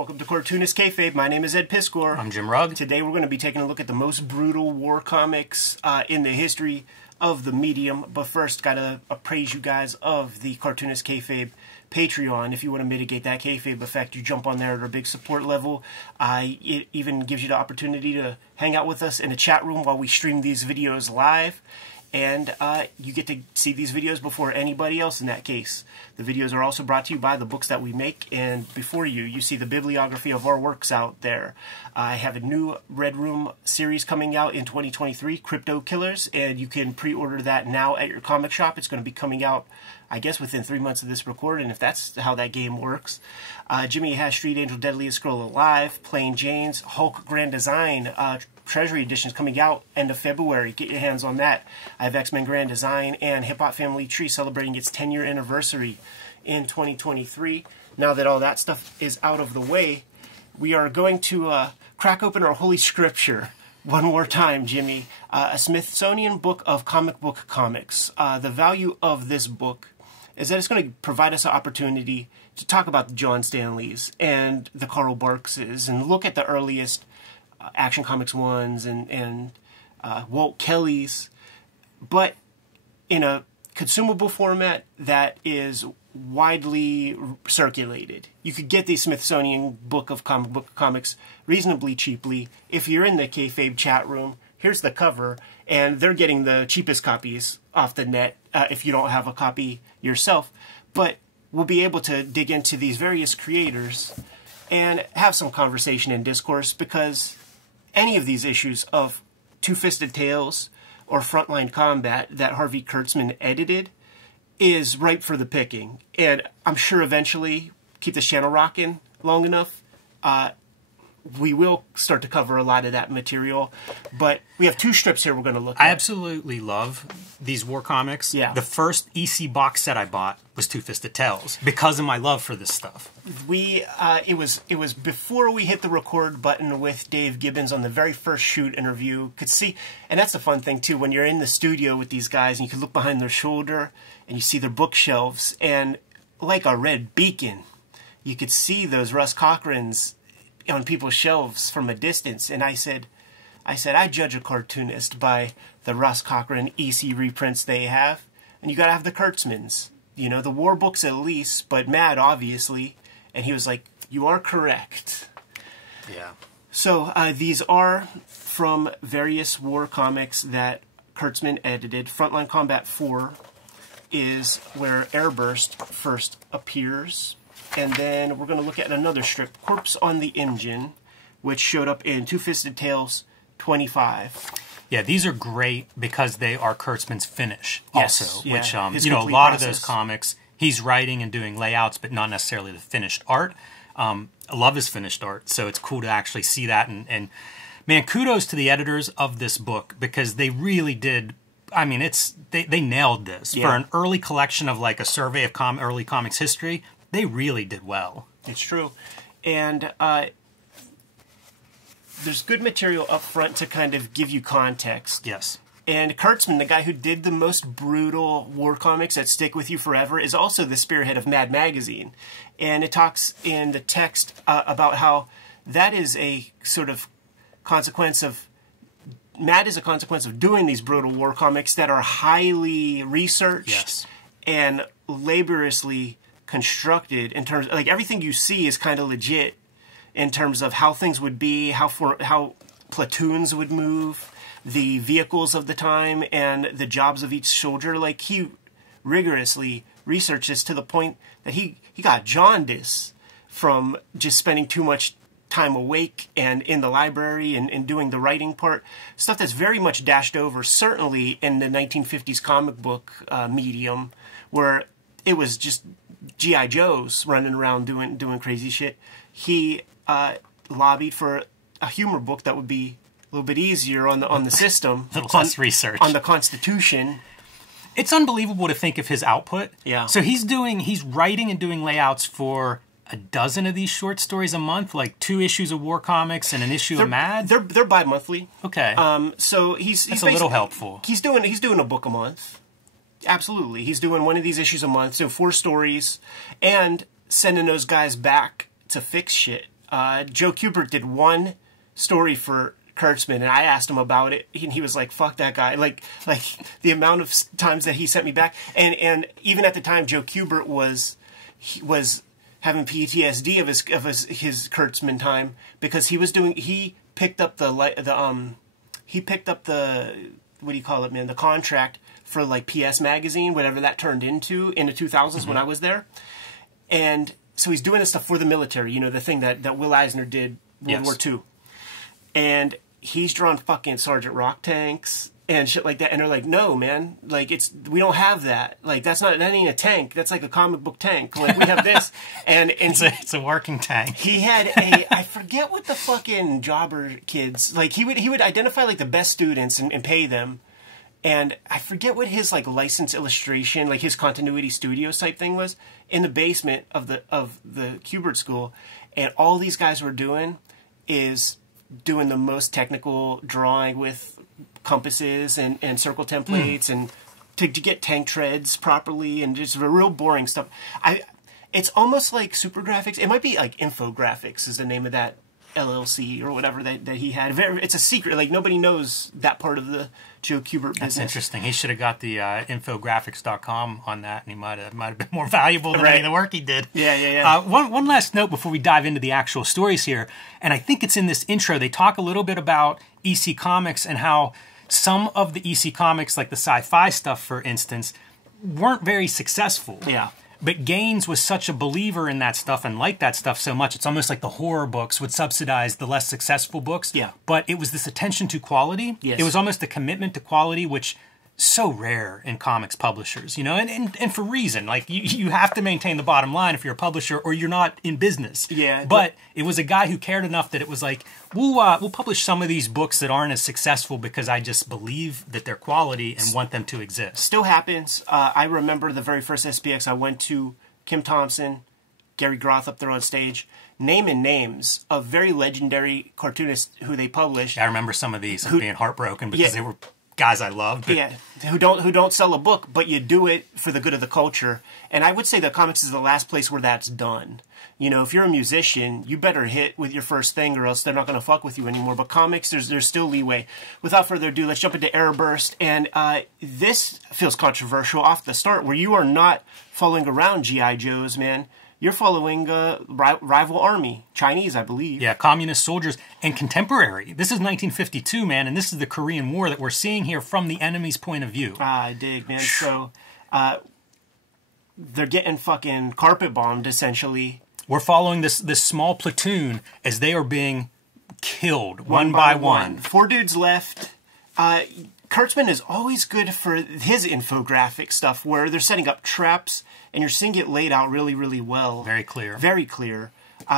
Welcome to Cartoonist Kayfabe. My name is Ed Piskor. I'm Jim Rugg. Today we're going to be taking a look at the most brutal war comics in the history of the medium. But first, gotta appraise you guys of the Cartoonist Kayfabe Patreon. If you want to mitigate that kayfabe effect, you jump on there at our big support level. It even gives you the opportunity to hang out with us in a chat room while we stream these videos live. And you get to see these videos before anybody else in that case. The videos are also brought to you by the books that we make, and before you see the bibliography of our works out there. I have a new Red Room series coming out in 2023, Crypto Killers, and you can pre-order that now at your comic shop. It's going to be coming out, I guess, within 3 months of this recording, if that's how that game works. Jimmy has Street Angel Deadliest Scroll Alive, Plain Jane's Hulk Grand Design Treasury Editions coming out end of February. Get your hands on that. I have X-Men Grand Design and Hip Hop Family Tree celebrating its 10-year anniversary in 2023. Now that all that stuff is out of the way, we are going to crack open our Holy Scripture one more time, Jimmy. A Smithsonian Book of Comic Book Comics. The value of this book is that it's going to provide us an opportunity to talk about the John Stanleys and the Carl Barkses and look at the earliest Action Comics ones and Walt Kelly's, but in a consumable format that is widely circulated. You could get the Smithsonian Book of Comic Book Comics reasonably cheaply. If you're in the Kayfabe chat room, here's the cover, and they're getting the cheapest copies off the net if you don't have a copy yourself. But we'll be able to dig into these various creators and have some conversation and discourse, because any of these issues of Two-Fisted Tales or Frontline Combat that Harvey Kurtzman edited is ripe for the picking. And I'm sure eventually, keep this channel rocking long enough, we will start to cover a lot of that material. But we have two strips here we're going to look at. I absolutely love these war comics. Yeah. The first EC box set I bought was Two-Fisted Tales because of my love for this stuff. It was before we hit the record button with Dave Gibbons on the very first shoot interview. Could see, and that's the fun thing too, when you're in the studio with these guys and you can look behind their shoulder and you see their bookshelves, and like a red beacon, you could see those Russ Cochrans on people's shelves from a distance. And I said, I judge a cartoonist by the Russ Cochran EC reprints they have, and you gotta have the Kurtzmans. You know, the war books at least, but Mad, obviously. And he was like, you are correct. Yeah. So these are from various war comics that Kurtzman edited. Frontline Combat 4 is where Airburst first appears. And then we're going to look at another strip, Corpse on the Engine, which showed up in Two-Fisted Tales 25. Yeah, these are great because they are Kurtzman's finish also, yeah, which, his you know, a complete lot process. of those comics, he's writing and doing layouts, but not necessarily the finished art. I love his finished art, so it's cool to actually see that. And man, kudos to the editors of this book, because they really did. I mean, they nailed this. Yeah. For an early collection of like a survey of early comics history. They really did well. It's true. And there's good material up front to kind of give you context. Yes. And Kurtzman, the guy who did the most brutal war comics that stick with you forever, is also the spearhead of Mad Magazine. And it talks in the text about how that is a sort of consequence of... Mad is a consequence of doing these brutal war comics that are highly researched, yes, and laboriously constructed in terms, like, everything you see is kind of legit in terms of how things would be, how platoons would move, the vehicles of the time, and the jobs of each soldier. Like, he rigorously researched this to the point that he got jaundice from just spending too much time awake and in the library and doing the writing part. Stuff that's very much dashed over, certainly in the 1950s comic book medium, where it was just G.I. Joes running around doing crazy shit. He lobbied for a humor book that would be a little bit easier on the system, a little less research on the Constitution. It's unbelievable to think of his output. Yeah. So he's writing and doing layouts for a dozen of these short stories a month, like 2 issues of war comics and an issue of Mad. They're bi-monthly. Okay. So he's a little helpful. He's doing a book a month. Absolutely. He's doing one of these issues a month, so 4 stories, and sending those guys back to fix shit. Joe Kubert did one story for Kurtzman, and I asked him about it, and he was like, "Fuck that guy!" Like the amount of times that he sent me back, and even at the time, Joe Kubert was having PTSD of his Kurtzman time, because he picked up the what do you call it, man, the contract for like PS Magazine, whatever that turned into in the 2000s when I was there, and so he's doing this stuff for the military, you know, the thing that Will Eisner did World War II, and he's drawn fucking Sergeant Rock tanks and shit like that, and they're like, "No, man, like we don't have that. Like that ain't a tank. That's like a comic book tank. Like we have this." And it's a working tank. He had I forget what the fucking jobber kids, like he would identify like the best students and pay them, and I forget what his like license illustration, like his continuity studios type thing was, in the basement of the Kubert school, and all these guys were doing is doing the most technical drawing with compasses and circle templates and to get tank treads properly, and just real boring stuff. It's almost like super graphics. It might be like Infographics is the name of that LLC or whatever that he had. It's a secret. Like nobody knows that part of the Joe Kubert business. That's interesting. He should have got the infographics.com on that, and he might have been more valuable than any of the work he did. Yeah. One last note before we dive into the actual stories here, and I think it's in this intro. They talk a little bit about EC Comics and how some of the EC Comics, like the sci-fi stuff, for instance, weren't very successful. Yeah. But Gaines was such a believer in that stuff and liked that stuff so much, it's almost like the horror books would subsidize the less successful books. Yeah. But it was this attention to quality. Yes. It was almost a commitment to quality, which so rare in comics publishers, you know, and for reason. Like you have to maintain the bottom line if you're a publisher, or you're not in business. Yeah. But it was a guy who cared enough that it was like, we'll publish some of these books that aren't as successful because I just believe that they're quality and want them to exist. Still happens. I remember the very first SPX I went to, Kim Thompson, Gary Groth up there on stage, naming names of very legendary cartoonists who they published. I remember some of these and being heartbroken because they were guys I loved. Yeah, who don't sell a book, but you do it for the good of the culture. And I would say that comics is the last place where that's done. You know, if you're a musician, you better hit with your first thing, or else they're not going to fuck with you anymore. But comics, there's still leeway. Without further ado, let's jump into Airburst. And this feels controversial off the start, where you are not following around G.I. Joes, man. You're following rival army, Chinese, I believe. Yeah, communist soldiers and contemporary. This is 1952, man, and this is the Korean War that we're seeing here from the enemy's point of view. I dig, man. So they're getting fucking carpet bombed, essentially. We're following this small platoon as they are being killed one by one. 4 dudes left. Kurtzman is always good for his infographic stuff, where they're setting up traps, and you're seeing it laid out really, really well. Very clear. Very clear.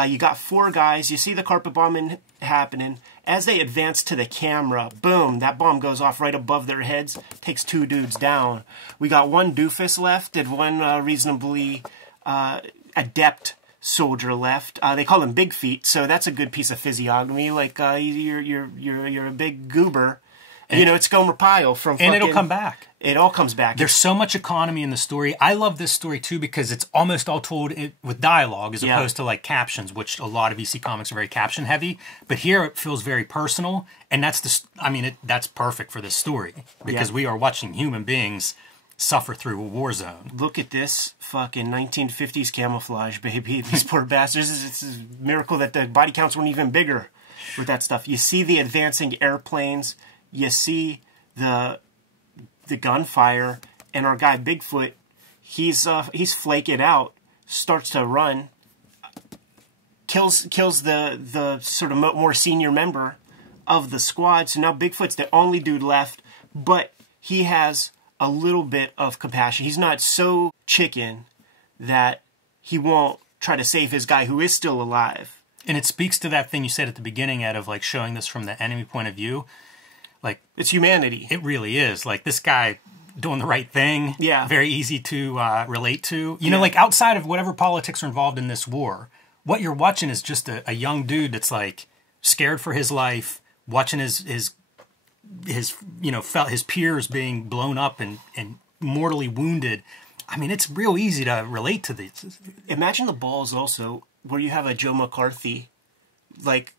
You got 4 guys. You see the carpet bombing happening. As they advance to the camera, boom, that bomb goes off right above their heads, takes 2 dudes down. We got 1 doofus left and 1 reasonably adept soldier left. They call him Big Feet, so that's a good piece of physiognomy. Like you're a big goober. You know, it's Gomer Pyle from fucking... And it'll come back. It all comes back. There's so much economy in the story. I love this story, too, because it's almost all told with dialogue as opposed to, like, captions, which a lot of EC comics are very caption-heavy. But here it feels very personal, and that's perfect for this story, because we are watching human beings suffer through a war zone. Look at this fucking 1950s camouflage, baby. These poor bastards. It's a miracle that the body counts weren't even bigger with that stuff. You see the advancing airplanes. You see the gunfire, and our guy Bigfoot, he's flaking out, starts to run, kills the sort of more senior member of the squad. So now Bigfoot's the only dude left, but he has a little bit of compassion. He's not so chicken that he won't try to save his guy who is still alive. And it speaks to that thing you said at the beginning, Ed, of like showing this from the enemy point of view. Like, it's humanity. It really is. Like, this guy doing the right thing. Yeah. Very easy to relate to. You know, like, outside of whatever politics are involved in this war, what you're watching is just a young dude that's, like, scared for his life, watching his peers being blown up and mortally wounded. I mean, it's real easy to relate to these. Imagine the balls also, where you have a Joe McCarthy like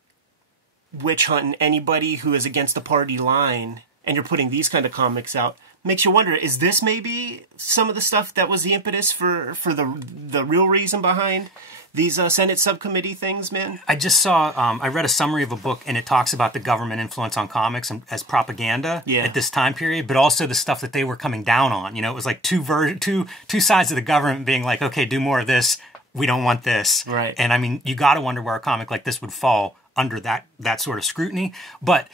witch hunting anybody who is against the party line, and you're putting these kind of comics out, makes you wonder, is this maybe some of the stuff that was the impetus for the real reason behind these Senate subcommittee things, man? I just saw, I read a summary of a book, and it talks about the government influence on comics as propaganda at this time period, but also the stuff that they were coming down on. You know, it was like two sides of the government being like, okay, do more of this, we don't want this. Right. And I mean, you got to wonder where a comic like this would fall under that sort of scrutiny. But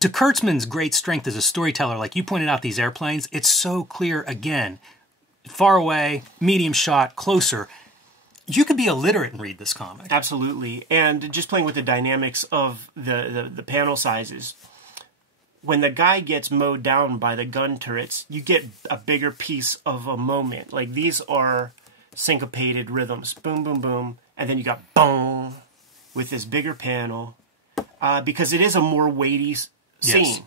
to Kurtzman's great strength as a storyteller, like you pointed out these airplanes, it's so clear, again, far away, medium shot, closer. You could be illiterate and read this comic. Absolutely. And just playing with the dynamics of the panel sizes, when the guy gets mowed down by the gun turrets, you get a bigger piece of a moment. Like, these are syncopated rhythms. Boom, boom, boom. And then you got boom with this bigger panel. Because it is a more weighty scene. Yes.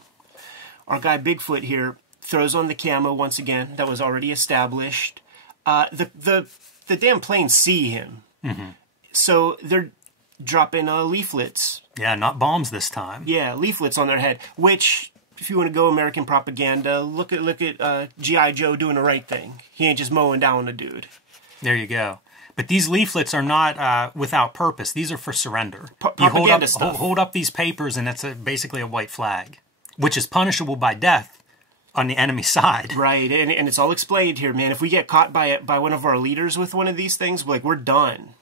Our guy Bigfoot here throws on the camo once again. That was already established. The damn planes see him. Mm-hmm. So they're dropping leaflets. Yeah, not bombs this time. Yeah, leaflets on their head. Which, if you want to go American propaganda, look at G.I. Joe doing the right thing. He ain't just mowing down a dude. There you go. But these leaflets are not without purpose. These are for surrender. You hold up these papers, and it's basically a white flag, which is punishable by death on the enemy side. Right, and it's all explained here, man. If we get caught by one of our leaders with one of these things, we're done.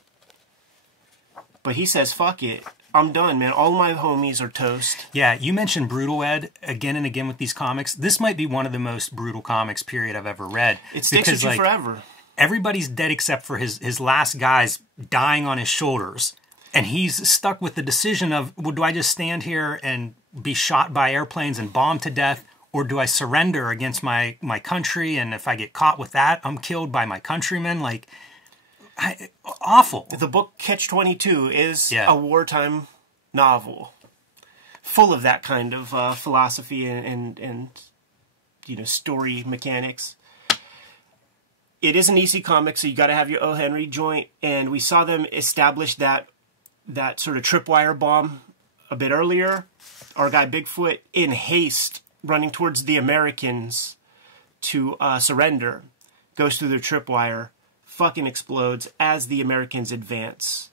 But he says, fuck it. I'm done, man. All my homies are toast. Yeah, you mentioned brutal, Ed, again and again with these comics. This might be one of the most brutal comics, period, I've ever read. It sticks with you forever. Everybody's dead except for his last guys dying on his shoulders. And he's stuck with the decision of, well, do I just stand here and be shot by airplanes and bombed to death? Or do I surrender against my country, and if I get caught with that, I'm killed by my countrymen? Like, awful. The book Catch-22 is a wartime novel, full of that kind of philosophy and story mechanics. It is an EC comic, so you got to have your O. Henry joint, and we saw them establish that sort of tripwire bomb a bit earlier. Our guy Bigfoot, in haste, running towards the Americans to surrender, goes through their tripwire, fucking explodes as the Americans advance.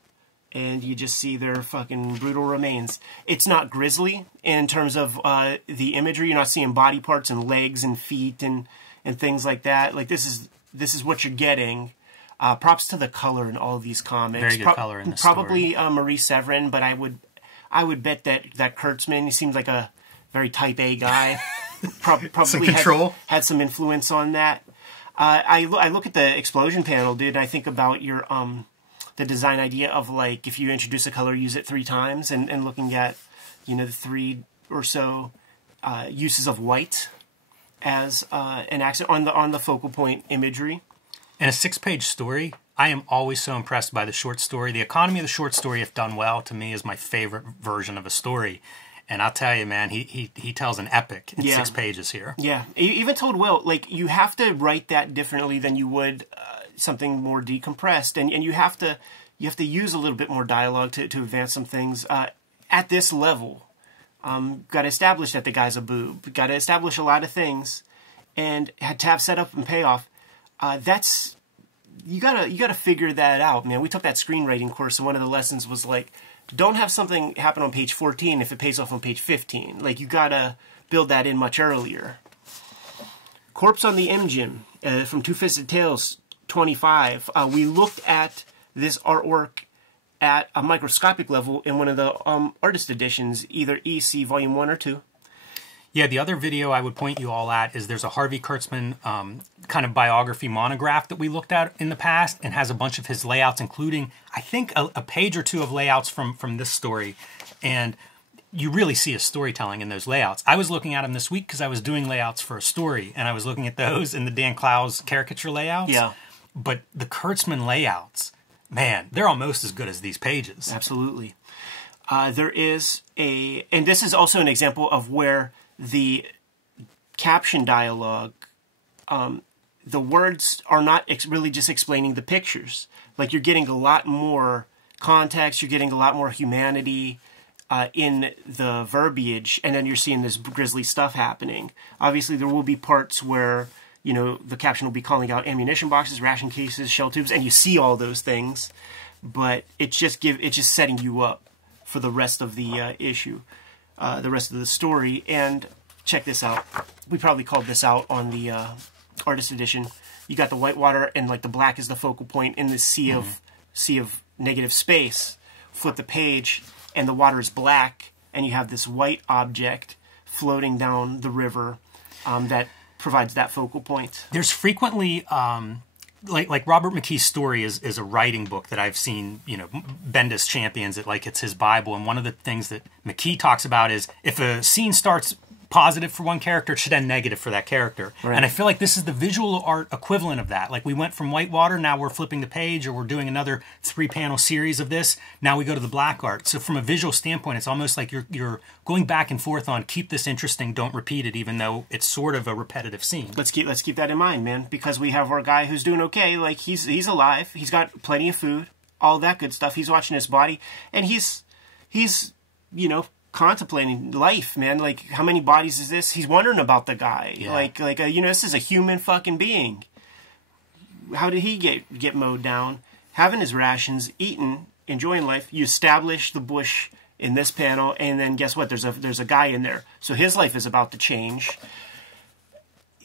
And you just see their fucking brutal remains. It's not grisly in terms of the imagery. You're not seeing body parts and legs and feet and things like that. Like, this is what you're getting. Props to the color in all of these comics. Very good color in this probably story. Marie Severin, but I would bet that Kurtzman, he seems like a very type A guy. Probably had some influence on that. I look at the explosion panel, dude, and I think about your the design idea of, like, if you introduce a color, use it 3 times, and looking at, the 3 or so uses of white as an accent on the focal point imagery. In a 6-page story, I am always so impressed by the short story. The economy of the short story, if done well, to me is my favorite version of a story. And I'll tell you, man, he tells an epic in 6 pages here. Yeah, even told well. Like, you have to write that differently than you would something more decompressed, and you have to use a little bit more dialogue to advance some things at this level. Got to establish that the guy's a boob. Got to establish a lot of things, and had to have setup and payoff. That's you gotta figure that out, man. We took that screenwriting course, and one of the lessons was, like, don't have something happen on page 14 if it pays off on page 15. Like, you gotta build that in much earlier. Corpse on the Engine from Two Fisted Tales 25. We looked at this artwork at a microscopic level in one of the artist editions, either EC Volume 1 or 2. Yeah, the other video I would point you all at is there's a Harvey Kurtzman kind of biography monograph that we looked at in the past, and has a bunch of his layouts, including, I think, a page or 2 of layouts from this story. And you really see a storytelling in those layouts. I was looking at them this week because I was doing layouts for a story, and I was looking at those in the Dan Clowes caricature layouts. Yeah. But the Kurtzman layouts, man, they're almost as good as these pages. Absolutely. There is and this is also an example of where the caption dialogue, the words are not really just explaining the pictures. Like, you're getting a lot more context. You're getting a lot more humanity in the verbiage, and then you're seeing this grisly stuff happening. Obviously, there will be parts where, you know, the caption will be calling out ammunition boxes, ration cases, shell tubes, and you see all those things, but it's just setting you up for the rest of the issue, the rest of the story. And check this out. We probably called this out on the artist edition. You got the white water, and like the black is the focal point in the sea of negative space. Flip the page, and the water is black, and you have this white object floating down the river that provides that focal point. There's frequently, like Robert McKee's story is a writing book that I've seen, you know, Bendis champions it like it's his Bible, and one of the things that McKee talks about is if a scene starts positive for one character, it should end negative for that character. Right. And I feel like this is the visual art equivalent of that. Like we went from white water, now we're flipping the page, or we're doing another 3-panel series of this. Now we go to the black art. So from a visual standpoint, it's almost like you're going back and forth on keep this interesting, don't repeat it, even though it's sort of a repetitive scene. Let's keep that in mind, man, because we have our guy who's doing okay. Like he's alive, he's got plenty of food, all that good stuff. He's watching his body, and he's you know, contemplating life, man. Like, how many bodies is this? He's wondering about the guy. Yeah. You know, this is a human fucking being. How did he get mowed down? Having his rations, eating, enjoying life. You establish the bush in this panel, and then guess what? There's a guy in there. So his life is about to change.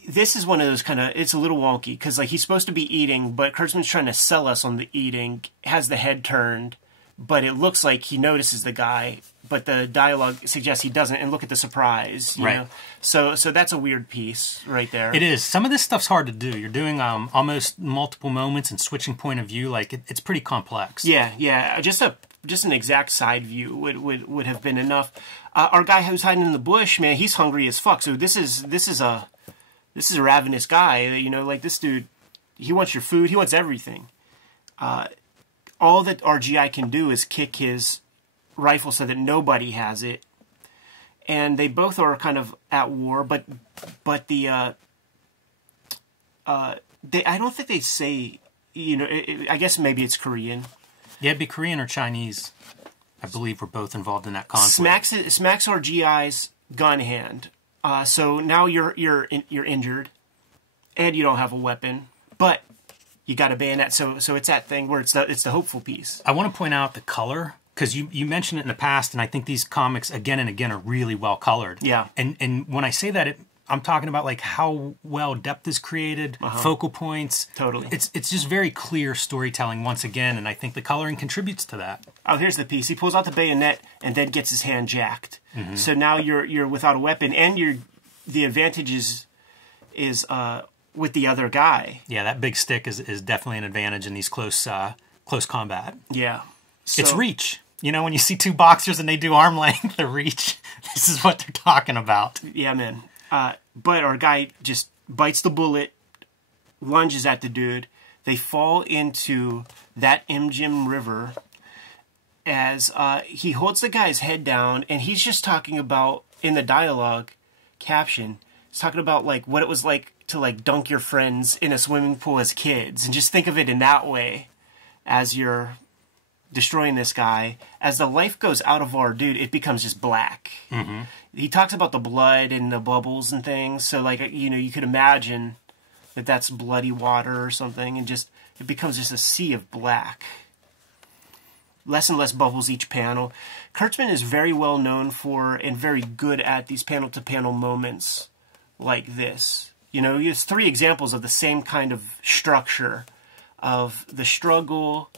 This is one of those kind of, it's a little wonky, because like he's supposed to be eating, but Kurtzman's trying to sell us on the eating, has the head turned, but it looks like he notices the guy, but the dialogue suggests he doesn't, and look at the surprise, you know? So that's a weird piece right there. It is. Some of this stuff's hard to do. You're doing almost multiple moments and switching point of view. Like, it's pretty complex. Yeah. Just an exact side view would have been enough. Our guy who's hiding in the bush, man, he's hungry as fuck. So this is a ravenous guy. You know, like this dude, he wants your food. He wants everything. All that our GI can do is kick his rifle so that nobody has it, and they both are kind of at war. But I don't think they say, you know. I guess maybe it's Korean. Yeah, it'd be Korean or Chinese. I believe we're both involved in that conflict. Smacks our GI's gun hand. So now you're injured, and you don't have a weapon, but you got a bayonet, so it's that thing where it's the hopeful piece. I want to point out the color, because you mentioned it in the past, and I think these comics again and again are really well colored. Yeah. And when I say that, I'm talking about like how well depth is created, focal points. Totally. It's just very clear storytelling once again, and I think the coloring contributes to that. Oh, here's the piece. He pulls out the bayonet and then gets his hand jacked. Mm-hmm. So now you're without a weapon, and the advantage is with the other guy. Yeah, that big stick is definitely an advantage in these close combat. Yeah. So, it's reach. You know, when you see two boxers and they do arm length, the reach, this is what they're talking about. Yeah, man. But our guy just bites the bullet, lunges at the dude. They fall into that Imjim River as he holds the guy's head down, and he's just talking about, in the dialogue caption, he's talking about like what it was like to like dunk your friends in a swimming pool as kids, and just think of it in that way as you're destroying this guy. As the life goes out of our dude, it becomes just black. Mm-hmm. He talks about the blood and the bubbles and things, so like, you know, you could imagine that that's bloody water or something, and just it becomes just a sea of black. Less and less bubbles each panel. Kurtzman is very well known for and very good at these panel-to-panel moments like this. You know, he has 3 examples of the same kind of structure of the struggle,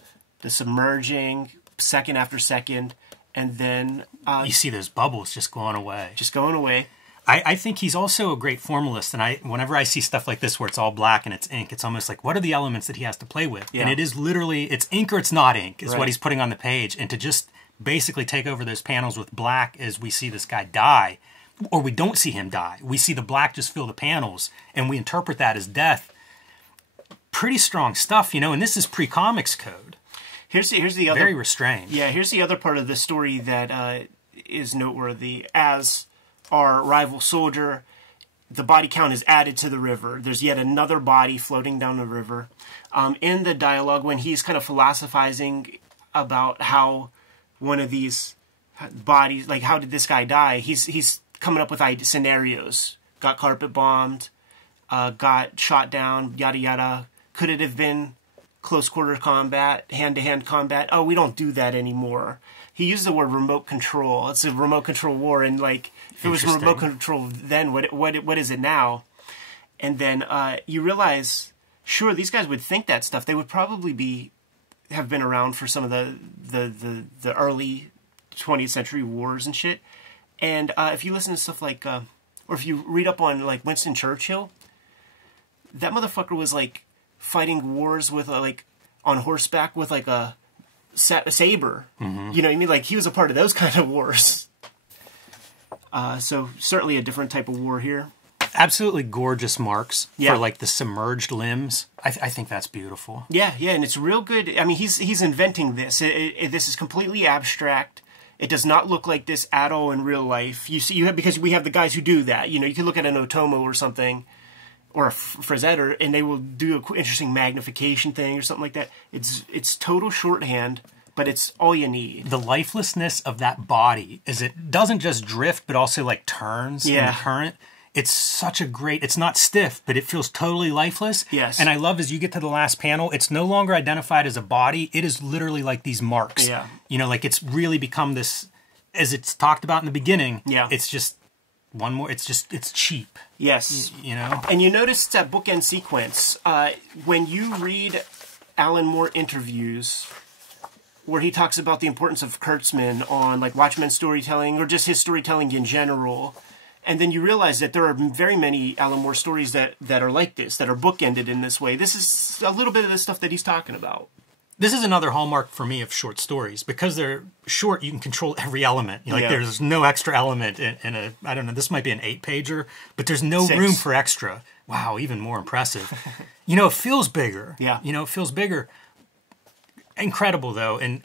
the submerging, second after second, and then you see those bubbles just going away. Just going away. I think he's also a great formalist, and whenever I see stuff like this where it's all black and it's ink, it's almost like, what are the elements that he has to play with? Yeah. And it is literally, it's ink or it's not ink, is what he's putting on the page. And to just basically take over those panels with black as we see this guy die, or we don't see him die. We see the black just fill the panels, and we interpret that as death. Pretty strong stuff, you know, and this is pre-comics code. Here's the other... Very restrained. Yeah, here's the other part of the story that is noteworthy. As our rival soldier, the body count is added to the river. There's yet another body floating down the river. In the dialogue, when he's kind of philosophizing about how one of these bodies, like how did this guy die? He's coming up with scenarios. Got carpet bombed, got shot down, yada yada. Could it have been close quarter combat, hand-to-hand combat? Oh, we don't do that anymore. He used the word remote control. It's a remote control war, and like if it was remote control then, what is it now? And then you realize, sure, these guys would think that stuff. They would probably have been around for some of the early 20th century wars and shit. And if you listen to stuff like, or if you read up on like Winston Churchill, that motherfucker was like fighting wars with like on horseback with like a saber. Mm-hmm. You know what I mean? Like he was a part of those kind of wars. So certainly a different type of war here. Absolutely gorgeous marks for like the submerged limbs. I think that's beautiful. Yeah, and it's real good. I mean, he's inventing this. This is completely abstract. It does not look like this at all in real life. Because we have the guys who do that. You know, you can look at an Otomo or something, or a Frazetta, and they will do an interesting magnification thing or something like that. It's total shorthand, but it's all you need. The lifelessness of that body is it doesn't just drift, but also like turns in the current. It's such a great, it's not stiff, but it feels totally lifeless. Yes. And I love as you get to the last panel, it's no longer identified as a body. It is literally like these marks. Yeah. You know, like it's really become this, as it's talked about in the beginning, yeah. It's just one more, it's cheap. Yes. You know? And you notice that bookend sequence, when you read Alan Moore interviews, where he talks about the importance of Kurtzman on like Watchmen storytelling, or just his storytelling in general, and then you realize that there are very many Alan Moore stories that are like this, that are bookended in this way. This is a little bit of the stuff that he's talking about. This is another hallmark for me of short stories. Because they're short, you can control every element. Like there's no extra element in a, I don't know, this might be an 8-pager, but there's no 6. room for extra. Wow, even more impressive. You know, it feels bigger. Yeah. You know, it feels bigger. Incredible, though. And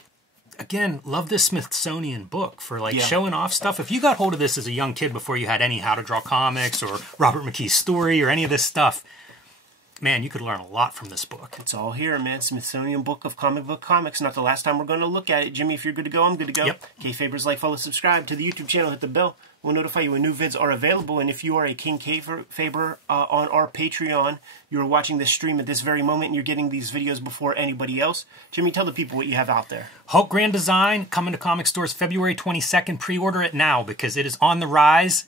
again, love this Smithsonian book for like showing off stuff. If you got hold of this as a young kid before you had any How to Draw Comics or Robert McKee's story or any of this stuff, man, you could learn a lot from this book. It's all here, man. Smithsonian Book of Comic Book Comics. Not the last time we're going to look at it. Jimmy, if you're good to go, I'm good to go. Yep. Kayfabers, like, follow, subscribe to the YouTube channel. Hit the bell. We'll notify you when new vids are available. And if you are a King Kayfaber on our Patreon, you're watching this stream at this very moment and you're getting these videos before anybody else. Jimmy, tell the people what you have out there. Hulk Grand Design, coming to comic stores February 22nd. Pre-order it now because it is on the rise.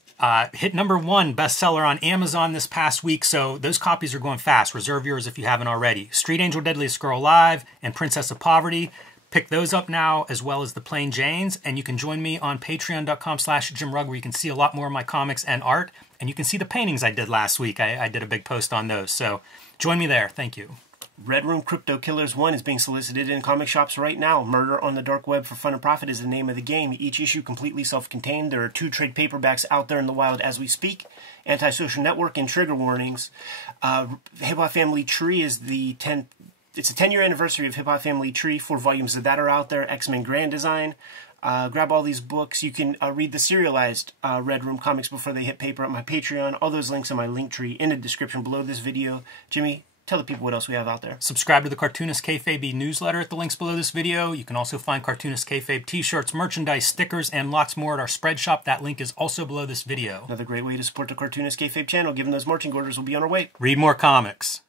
Hit #1 bestseller on Amazon this past week, so those copies are going fast. Reserve yours if you haven't already. Street Angel, Deadliest Girl Alive, and Princess of Poverty. Pick those up now, as well as the Plain Janes, and you can join me on patreon.com/JimRugg, where you can see a lot more of my comics and art, and you can see the paintings I did last week. I did a big post on those, so join me there. Thank you. Red Room Crypto Killers 1 is being solicited in comic shops right now. Murder on the Dark Web for Fun and Profit is the name of the game. Each issue completely self-contained. There are 2 trade paperbacks out there in the wild as we speak. Antisocial Network and Trigger Warnings. Hip Hop Family Tree is the 10th. It's the 10-year anniversary of Hip Hop Family Tree. 4 volumes of that are out there. X-Men Grand Design. Grab all these books. You can read the serialized Red Room comics before they hit paper at my Patreon. All those links in my link tree in the description below this video. Jimmy, tell the people what else we have out there. Subscribe to the Cartoonist Kayfabe newsletter at the links below this video. You can also find Cartoonist Kayfabe t-shirts, merchandise, stickers, and lots more at our spread shop. That link is also below this video. Another great way to support the Cartoonist Kayfabe channel. Given those marching orders, will be on our way. Read more comics.